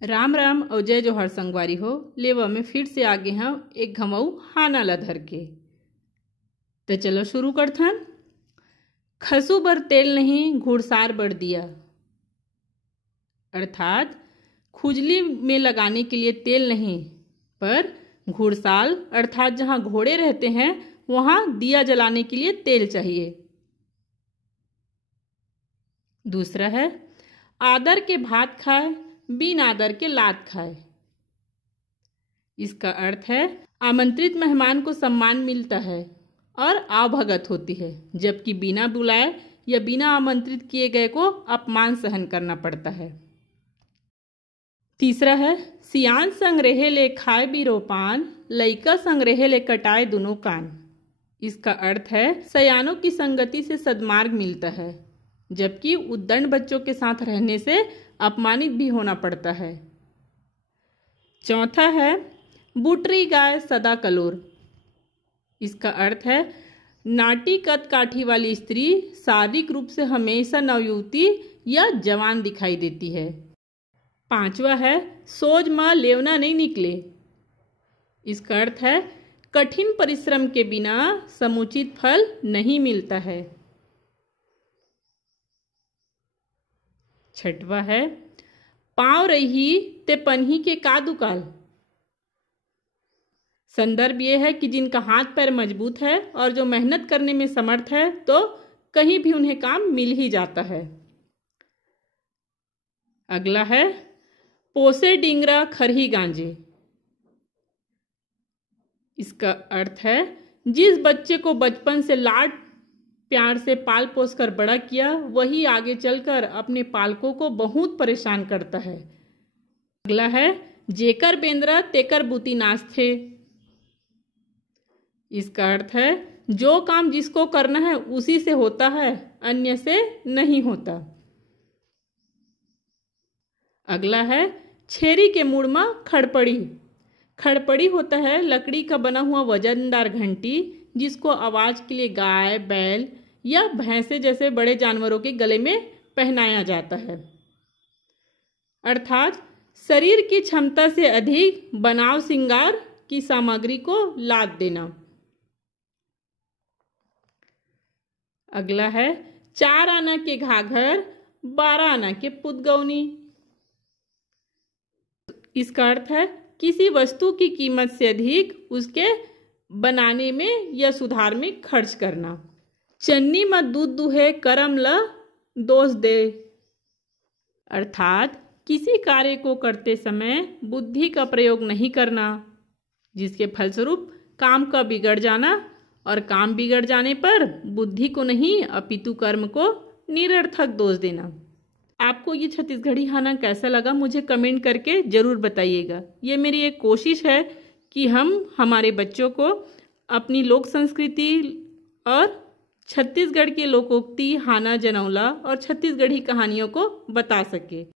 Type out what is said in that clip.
राम राम और जय जोहर संगवारी हो। लेवा में फिर से आगे हम एक घमऊ हाना ला धर के। तो चलो शुरू करथन। खसू बर तेल नहीं घुड़सार बर दिया, अर्थात खुजली में लगाने के लिए तेल नहीं पर घुड़साल अर्थात जहाँ घोड़े रहते हैं वहाँ दिया जलाने के लिए तेल चाहिए। दूसरा है आदर के भात खाए बिन आदर के लात खाए। इसका अर्थ है आमंत्रित मेहमान को सम्मान मिलता है और आवभगत होती है, जबकि बिना बुलाए या बिना आमंत्रित किए गए को अपमान सहन करना पड़ता है। तीसरा है सियान संग रहे ले खाए बिरो पान, लइका संग रहे ले कटाए दोनों कान। इसका अर्थ है सयानों की संगति से सद्मार्ग मिलता है, जबकि उद्दंड बच्चों के साथ रहने से अपमानित भी होना पड़ता है। चौथा है बुटरी गाय सदा कलोर। इसका अर्थ है नाटी कद काठी वाली स्त्री शारीरिक रूप से हमेशा नवयुवती या जवान दिखाई देती है। पांचवा है सोज माँ लेवना नहीं निकले। इसका अर्थ है कठिन परिश्रम के बिना समुचित फल नहीं मिलता है। छठवा है पाँव रही ते पन्ही के का दुकाल। संदर्भ ये है कि जिनका हाथ पैर मजबूत है और जो मेहनत करने में समर्थ है तो कहीं भी उन्हें काम मिल ही जाता है। अगला है पोसे डिंगरा खरही गांजे। इसका अर्थ है जिस बच्चे को बचपन से लाड प्यार से पाल पोस कर बड़ा किया वही आगे चलकर अपने पालकों को बहुत परेशान करता है। अगला है जेकर बेंद्रा तेकर बुती नाच थे। इसका अर्थ है जो काम जिसको करना है उसी से होता है, अन्य से नहीं होता। अगला है छेरी के मुड़ में खड़पड़ी। खड़पड़ी होता है लकड़ी का बना हुआ वजनदार घंटी जिसको आवाज के लिए गाय बैल या भैंसे जैसे बड़े जानवरों के गले में पहनाया जाता है, अर्थात शरीर की क्षमता से अधिक बनाव श्रृंगार की सामग्री को लाद देना। अगला है 4 आना के घाघर 12 आना के पुतगौनी। इसका अर्थ है किसी वस्तु की कीमत से अधिक उसके बनाने में या सुधार में खर्च करना। चन्नी मत दूध दुहे करम ल दोष दे, अर्थात किसी कार्य को करते समय बुद्धि का प्रयोग नहीं करना, जिसके फलस्वरूप काम का बिगड़ जाना और काम बिगड़ जाने पर बुद्धि को नहीं अपितु कर्म को निरर्थक दोष देना। आपको ये छत्तीसगढ़ी हाना कैसा लगा मुझे कमेंट करके ज़रूर बताइएगा। ये मेरी एक कोशिश है कि हम हमारे बच्चों को अपनी लोक संस्कृति और छत्तीसगढ़ के लोकोक्ति हाना जनौला और छत्तीसगढ़ी कहानियों को बता सके।